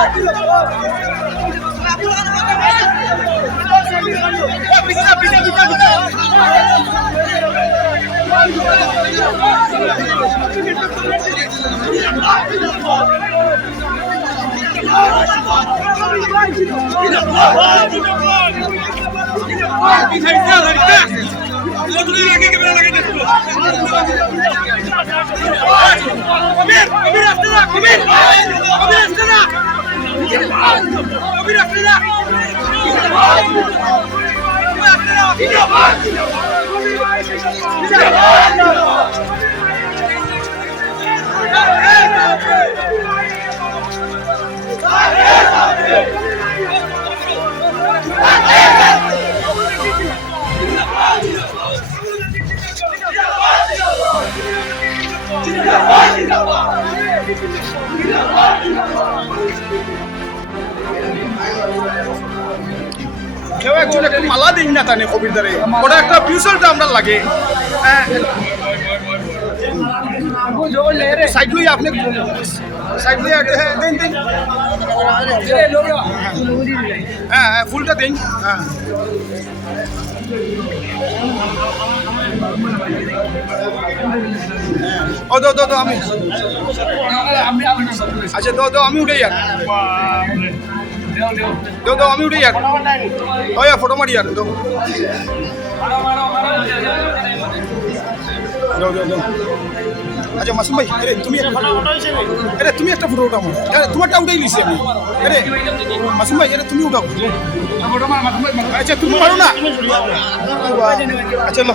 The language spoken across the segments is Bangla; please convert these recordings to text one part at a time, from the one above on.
Come in! Come in! Come in! Come in! আপনারা কেউ একজন একটু মালা দিন না তানে কবির দ্বারে। ওটা একটা বিউসলটা আমরা লাগে। হয়ে। হয়ে হ্যাঁ হ্যাঁ ফুলটা দিন। হ্যাঁ। আমি আচ্ছা দো আমি উঠে যান দো দো আমি উঠে যান ও ফটো মারি যান দো দো দো দো আচ্ছা মাসুম ভাই, আরে, তুমি আরে, তুমি একটা ফটো উঠাও। আরে, তোমারটা উঠাই নিছি আমি। আরে, মাসুম ভাই, আরে, তুমি উঠাও। আচ্ছা তুমি পারো না। আচ্ছা লো।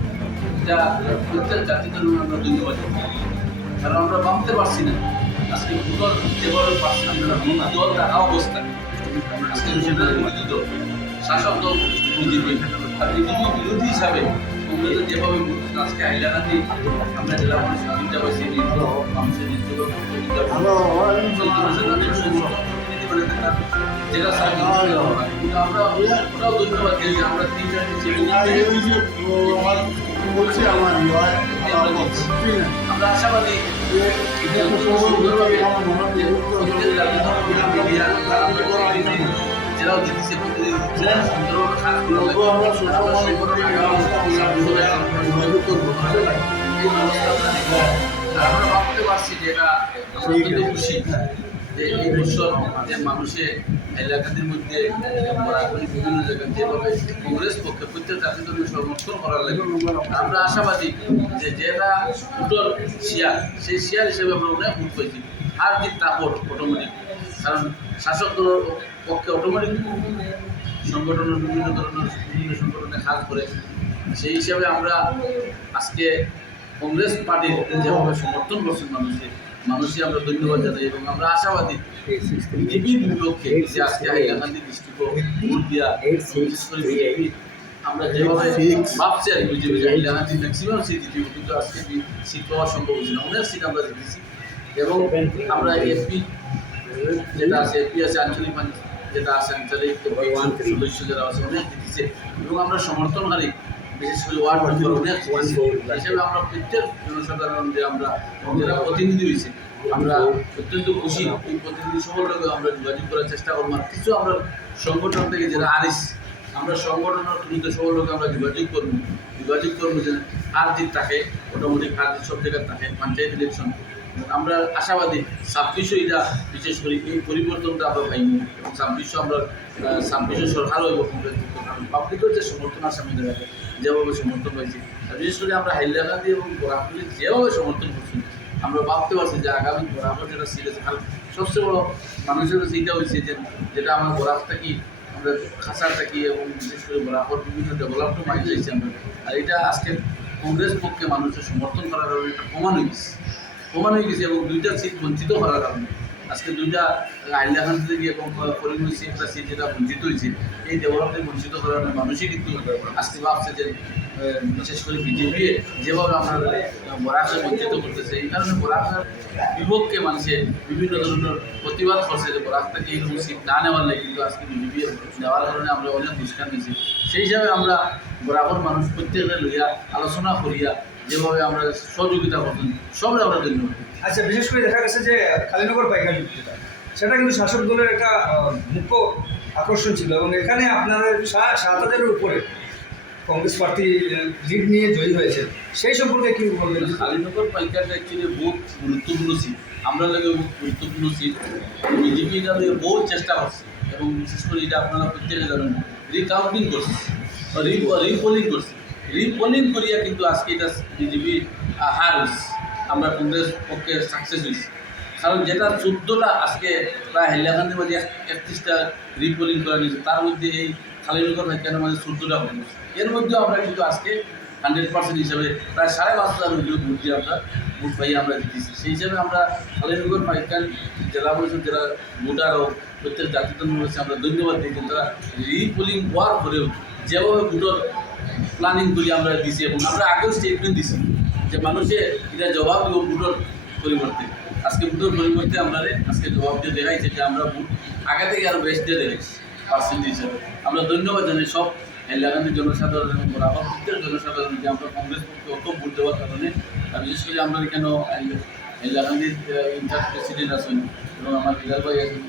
এটা প্রত্যেক জাতির জন্য আমরা ধন্যবাদ কারণ আমরা ভাবতে পারছি না আজকে ভূগোল যেভাবে পারছি আমরা দল থাকা অবস্থায় আজকে সেটা বিরোধী দল শাসক দল বিজেপি আর বিজেপি বিরোধী হিসাবে কংগ্রেসের যেভাবে আজকে হাইলাকান্দি আমরা জেলা পরিষদ দুইটা পাইছি মানুষের নির্যোগ জেলা সার্ভিস কিন্তু আমরা ওটাও ধন্যবাদ দিই আমরা তিনটা বলছে আমার নয় আমরা দিচ্ছি আশাবাদী জেলা করে আমরা ভাবতে পারছি যে এটা খুশি। যে এই বছর যে মানুষে এলাকাদের মধ্যে বিভিন্ন জায়গায় যেভাবে কংগ্রেস পক্ষে প্রত্যেক জাতীয় দলের সমর্থন করার লাগে। আমরা আশাবাদী যে যেটা ভোটর শিয়ার সেই শিয়ার হিসেবে আমরা অনেক ভোট পেয়েছি হার জিত তাপট অটোমেটিক কারণ শাসক দলের পক্ষে অটোমেটিক সংগঠনের বিভিন্ন ধরনের, বিভিন্ন সংগঠনে কাজ করে সেই হিসাবে আমরা আজকে কংগ্রেস পার্টির যেভাবে সমর্থন করছেন মানুষে মানুষই আমরা ধন্যবাদ জানাই এবং আমরা আশাবাদী বিজেপির বিপক্ষে যে আজকে হাইলাকান্দি ডিস্ট্রিক্ট ভোট দিয়া বিশেষ করে বিজেপি আমরা যেভাবে ভাবছি আর বিজেপি হাইলাকান্দি ম্যাক্সিমাম সিট জিতিব কিন্তু আজকে সিট পাওয়া সম্ভব হচ্ছে না। অনেক সিট আমরা জিতেছি এবং আমরা এমপি যেটা আছে এমপি আছে আঞ্চলিক যেটা আছে আঞ্চলিক সদস্য যারা আছে অনেক জিতেছে এবং আমরা সমর্থনকারী বিশেষ করে ওয়ার্ড অনেক হিসেবে আমরা প্রত্যেক জনসাধারণ যে আমরা যারা প্রতিনিধি হয়েছে আমরা অত্যন্ত খুশি এই প্রতিনিধি সকল আমরা যোগাযোগ করার চেষ্টা করব। আর কিছু আমরা সংগঠন থেকে যারা আরিস আমরা সংগঠনের থ্রুতে সকল লোক আমরা যোগাযোগ করব। যোগাযোগ করব যে আর জিত থাকে মোটামুটি আর জিত সব জায়গায় থাকে পঞ্চায়েত ইলেকশন আমরা আশাবাদী ছাব্বিশশো এটা বিশেষ করে এই পরিবর্তনটা আমরা পাইনি। এবং ছাব্বিশশো আমরা ছাব্বিশশো সরকারও এবং পাবলিকের যে সমর্থন আছে আমাদের যেভাবে সমর্থন পাইছি। আর বিশেষ করে আমরা হাইলাকান্দি এবং বরাকুলি যেভাবে সমর্থন করছি, আমরা ভাবতে পারছি যে আগামী বরাবর যেটা সিরিয়াস কারণ সবচেয়ে বড় মানুষের এইটা হয়েছে যে, যেটা আমরা বরাক থাকি আমরা খাসার থাকি এবং বিশেষ করে বরাবর বিভিন্ন ডেভেলপমেন্ট মাইন্ড চাইছি আমরা। আর এটা আজকে কংগ্রেস পক্ষে মানুষের সমর্থন করার কারণে একটা প্রমাণ হয়ে গেছে। প্রমাণ হয়ে গেছে এবং দুইটা সিট বঞ্চিত করার কারণে। আজকে দুইটা হাইলাকান্দি থেকে এবং করিমগঞ্জ একটা সিট যেটা বঞ্চিত হয়েছে, এই ডেভেলপমেন্ট বঞ্চিত করার মানুষই কিন্তু, আজকে ভাবছে যে বিশেষ করে বিজেপি যেভাবে আমরা বরাককে বঞ্চিত করতেছে, এই কারণে বরাকের বিপক্ষে মানুষের বিভিন্ন ধরনের প্রতিবাদ করছে যে বরাক থেকে এইরকম সিট না নেওয়ার লাগে কিন্তু আজকে বিজেপি নেওয়ার কারণে আমরা অনেক দুষ্কার নিয়েছি সেই হিসাবে আমরা বরাবর মানুষ প্রত্যেকে লইয়া আলোচনা করিয়া যেভাবে আমরা সহযোগিতা করতেন সবাই আমরা ধন্যবাদ। আচ্ছা বিশেষ করে দেখা গেছে যে কালীনগর পাইকারি যেটা সেটা কিন্তু শাসক দলের একটা মুখ্য আকর্ষণ ছিল এবং এখানে আপনাদের সাত হাজারের উপরে কংগ্রেস পার্টি লিড নিয়ে জয়ী হয়েছে সেই সম্পর্কে কি বলবেন? কালীনগর পাইকারটা অ্যাকচুয়ালি বহুত গুরুত্বপূর্ণ সিট আমরা লাগে গুরুত্বপূর্ণ সিট বিজেপি লগে বহুত চেষ্টা করছে এবং বিশেষ করে এটা আপনারা প্রত্যেকে জানেন রিকাউন্টিং করছে রিপোলিং করছে। রিপোলিং করিয়া কিন্তু আজকে এটা বিজেপি হার হয়েছে আমরা কংগ্রেস পক্ষে সাকসেস হয়েছি। কারণ যেটা চোদ্দোটা আজকে প্রায় হাইলাকান্দির মধ্যে একত্রিশটা রিপোলিং করা নিয়েছে তার মধ্যে এই খালিনগর ভাইকানের মাঝে চোদ্দোটা হয়ে গেছে এর মধ্যেও আমরা কিন্তু আজকে হান্ড্রেড পার্সেন্ট হিসাবে প্রায় সাড়ে পাঁচ হাজার ভোট দিয়ে আমরা ভোট পাইয়ে আমরা জিতেছি। সেই হিসাবে আমরা খালিনগর পাইকান জেলা পরিষদ, জেলা ভোটার ও প্রত্যেক জাতি ধর্ম হচ্ছে আমরা ধন্যবাদ যে তারা রিপোলিং হওয়ার পরেও যেভাবে ভোটার প্ল্যানিং করি আমরা দিছি এবং আমরা আগেও স্টেটমেন্ট দিছি। যে মানুষে এটা জবাব দিব ভোটার পরিবর্তে। আজকে ভোটের পরিবর্তে আমরা আজকে জবাব দিয়ে দেখাইছে যে আমরা ভোট আগে থেকে আরও বেশ দিয়ে দেখাইছি পার্সেন্ট হিসাবে। আমরা ধন্যবাদ জানাই সব হাইলাকান্দির জনসাধারণ এবং বরাবর প্রত্যেক জনসাধারণ যে আমরা কংগ্রেস পক্ষে অত ভোট দেওয়ার কারণে বিশেষ করে আমরা এখানে হাইলাকান্দির ইনচার্জ প্রেসিডেন্ট আছেন এবং আমার বিদার ভাই আছেন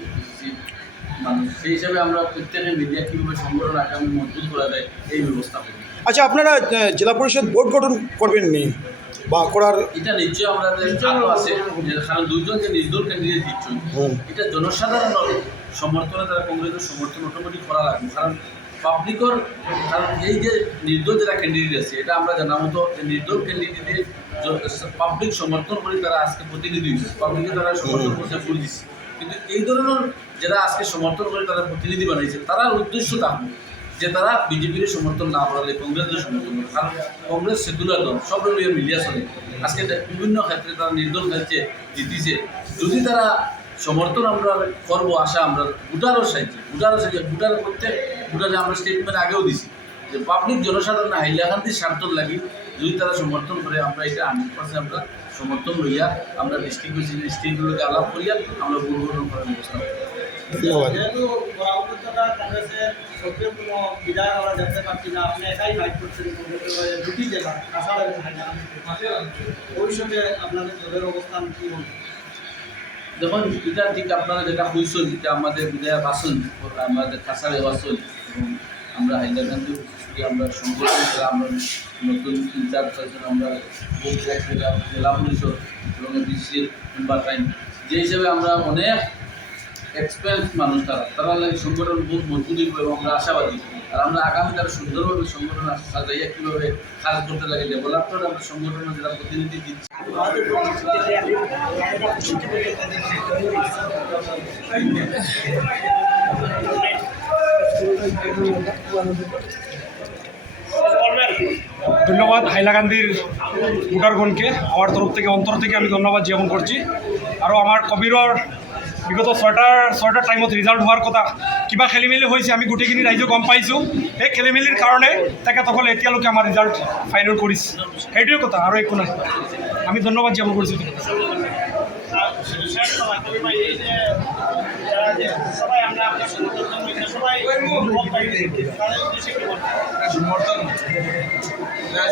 মানুষ, সেই হিসাবে আমরা প্রত্যেকে মিডিয়া কীভাবে সংগঠন আগামী মজবুত করা যায়, এই ব্যবস্থা আচ্ছা আপনারা জেলা পরিষদ বোর্ড গঠন করবেন নি বা করার এটা নিশ্চয়ই আমাদের আরও আছে যে কারণ দুইজন যে নির্দল ক্যান্ডিডেট দিচ্ছেন। এটা জনসাধারণের সমর্থনে তারা কংগ্রেসের সমর্থন অটোমেটিক করা লাগবে। কারণ পাবলিকর কারণ এই যে নির্দল যারা ক্যান্ডিডেট আছে এটা আমরা জানা মতো যে নির্দল ক্যান্ডিডেটের পাবলিক সমর্থন করে তারা আজকে প্রতিনিধি হয়েছে। পাবলিকে তারা সমর্থন করতে ফুল দিচ্ছে। কিন্তু এই ধরনের যারা আজকে সমর্থন করে তারা প্রতিনিধি বানিয়েছে তারা উদ্দেশ্য থাকবে যে তারা বিজেপির সমর্থন না করালে কংগ্রেসের সমর্থন করে। কারণ কংগ্রেস সেকুলার দল সব রকমের মিডিয়া চলে। আজকে বিভিন্ন ক্ষেত্রে তারা নির্দল খেলছে জিতিছে। যদি তারা সমর্থন আমরা করব, আশা আমরা ভোটারও সাহায্যে ভোটারও সাহায্যে ভোটার প্রত্যেক ভোটারে আমরা স্টেটমেন্ট আগেও দিছি যে পাবলিক জনসাধারণ হাইলাকান্দির স্বার্থ লাগি যদি তারা সমর্থন করে, আমরা এটা হান্ড্রেড পার্সেন্ট আমরা সমর্থন লইয়া, আমরা ডিস্ট্রিক্ট ডিস্ট্রিক্টগুলোকে আলাপ করিয়া আমরা গ্রহণ করার ব্যবস্থা ধন্যবাদ। যেহেতু বরাবরটা কংগ্রেসের সক্রিয় কোনো বিধায়ক আমরা দেখতে পাচ্ছি না আপনি একাই ফাইট করছেন কংগ্রেসের হয়ে দুটি জেলা কাছাড় এবং হাইলাকান্দি। ভবিষ্যতে আপনাদের দলের অবস্থান কী হবে দেখুন এটা ঠিক আপনারা যেটা বুঝছেন যে আমাদের বিধায়ক আসুন আমাদের কাছাড়ে আসুন এবং আমরা হাইলাকান্দি আমরা সংগঠন আমরা নতুন ইনচার্জ পাইছেন আমরা জেলা জেলা পরিষদ এবং ডিসির মেম্বার টাইম যে হিসাবে আমরা অনেক এক্সপিরিয়েন্স মানুষ তারা। তারা সংগঠন বহুত মজবুত হইব এবং আমরা আশাবাদী। আর আমরা আগামী তারা সুন্দরভাবে সংগঠন সাজাইয়া কীভাবে কাজ করতে লাগে ডেভেলপ করে আমরা সংগঠনের যারা প্রতিনিধি দিচ্ছি। ধন্যবাদ হাইলাকান্দির ভোটারগণকে। আমার তরফ থেকে, অন্তর থেকে আমি ধন্যবাদ জ্ঞাপন করছি। আৰু আমার কবিৰৰ বিগত ছয়টাৰ ছয়টাৰ টাইমত ৰিজাল্ট হোৱাৰ কথা, কিবা খেলি মেলি হৈছে, আমি গোটেইখিনি ৰাইজে গম পাইছোঁ। সেই খেলি মেলিৰ কাৰণে তেখেতসকলে এতিয়ালৈকে আমাৰ ৰিজাল্ট ফাইনেল কৰিছে। সেইটোৱে কথা, আৰু একো নাই। আমি ধন্যবাদ জ্ঞাপন কৰিছোঁ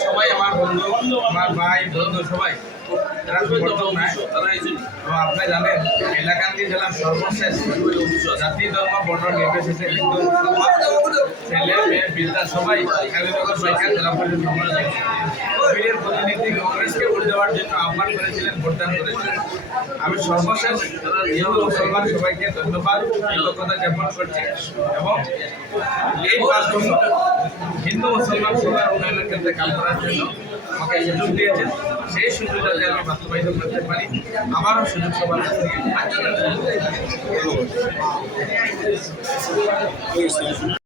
সবাই আমার বন্ধু আমার ভাই বন্ধু সবাই। আপনি জানেন সর্বশেষ জাতি ধর্ম বর্ণ নির্বিশেষে ছেলে মেয়ে বৃদ্ধা সবাই বাইকার জেলা পরিষদ প্রতিনিধি কংগ্রেসকে ভোট দেওয়ার জন্য আহ্বান করেছিলেন ভোটদান করেছিলেন আমি সর্বশেষ মুসলমান সবাইকে ধন্যবাদ, কৃতজ্ঞতা জ্ঞাপন করছি। এবং এই হিন্দু মুসলমান সবার উন্নয়নের ক্ষেত্রে কাজ করার জন্য আমাকে সুযোগ দিয়েছেন। সেই সুযোগটা যেন আমি বাস্তবায়িত করতে পারি। আমারও সুযোগ সবার কাছ